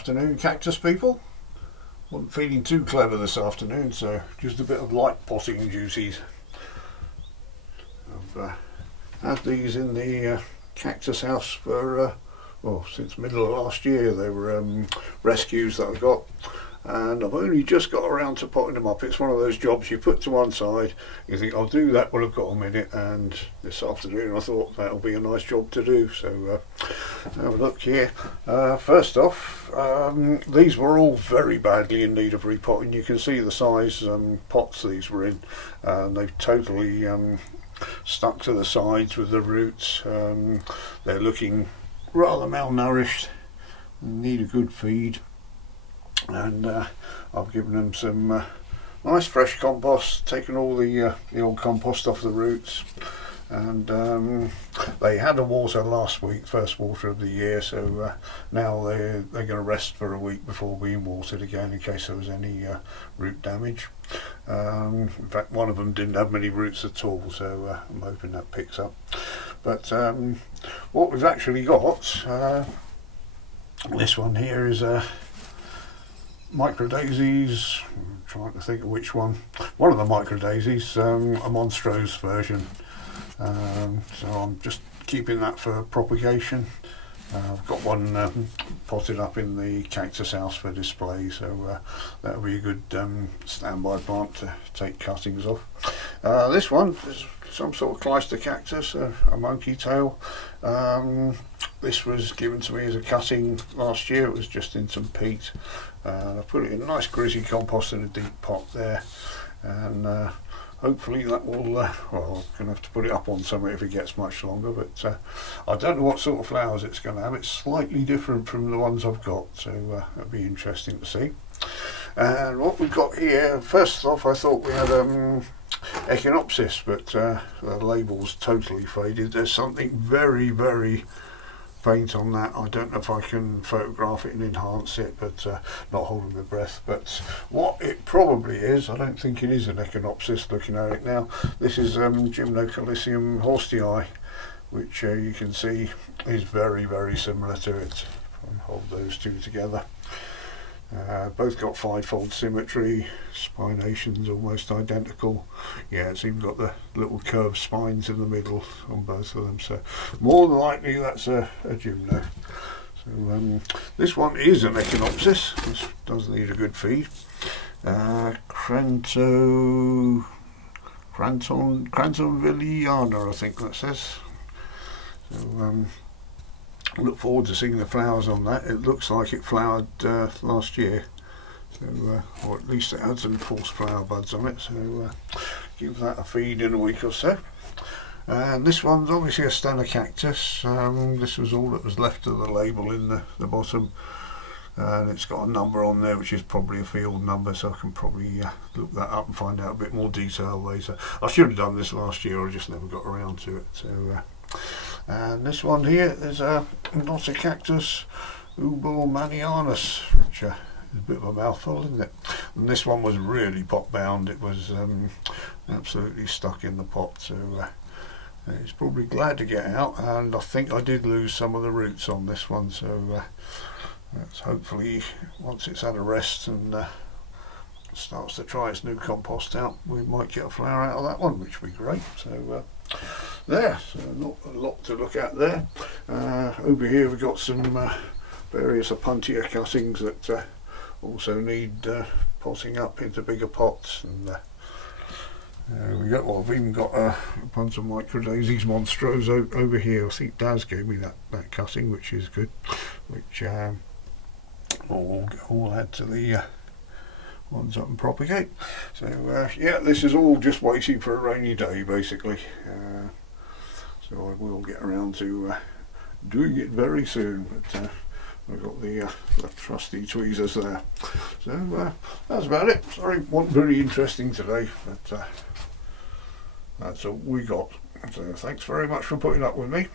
afternoon, Cactus people. Wasn't feeling too clever this afternoon, so just a bit of light potting duties. I've had these in the cactus house for well, since middle of last year. They were rescues that I got, and I've only just got around to potting them up. It's one of those jobs you put to one side, you think I'll do that when I've got a minute, and this afternoon I thought that'll be a nice job to do. So have a look here. First off, these were all very badly in need of repotting. You can see the size pots these were in, and they've totally stuck to the sides with the roots. They're looking rather malnourished, need a good feed, and I've given them some nice fresh compost, taken all the old compost off the roots, and they had a water last week, first water of the year, so now they're going to rest for a week before being watered again in case there was any root damage. In fact, one of them didn't have many roots at all, so I'm hoping that picks up. But what we've actually got, this one here is micro daisies. I'm trying to think of which one. One of the micro daisies, a monstrose version. So I'm just keeping that for propagation. I've got one potted up in the cactus house for display, so that'll be a good standby plant to take cuttings off. This one is some sort of clyster cactus, a monkey tail. This was given to me as a cutting last year. It was just in some peat. I put it in a nice gritty compost in a deep pot there, and hopefully that will, well, I'm going to have to put it up on somewhere if it gets much longer, but I don't know what sort of flowers it's going to have. It's slightly different from the ones I've got, so it'll be interesting to see. And what we've got here, first off, I thought we had Echinopsis, but the label's totally faded. There's something very, very faint on that. I don't know if I can photograph it and enhance it, but not holding my breath. But what it probably is, I don't think it is an Echinopsis looking at it now. This is Gymnocalycium horstii, which you can see is very, very similar to it. I'll hold those two together. Both got fivefold symmetry, spinations almost identical. Yeah, it's even got the little curved spines in the middle on both of them, so more than likely that's a gymno. So this one is an Echinopsis. This does need a good feed. Crantonvilliana, I think that says. So look forward to seeing the flowers on that. It looks like it flowered last year, so or at least it had some false flower buds on it, so give that a feed in a week or so. And this one's obviously a Stenocactus. This was all that was left of the label in the bottom, and it's got a number on there which is probably a field number, so I can probably look that up and find out a bit more detail later. I should have done this last year, I just never got around to it. So and this one here is not a cactus, Ubomanianus, which is a bit of a mouthful, isn't it? And this one was really pot bound. It was absolutely stuck in the pot, so it's probably glad to get out. And I think I did lose some of the roots on this one, so that's hopefully once it's had a rest and starts to try its new compost out, we might get a flower out of that one, which would be great. So there, so not a lot to look at there. Over here we've got some various Opuntia cuttings that also need potting up into bigger pots, and I've even got a bunch of micro daisies monstrose over here. I think Daz gave me that cutting, which is good, which all add to the ones up and propagate. So yeah, this is all just waiting for a rainy day basically. So I will get around to doing it very soon, but I've got the trusty tweezers there. So that's about it. Sorry, it wasn't very interesting today, but that's all we got. So thanks very much for putting up with me.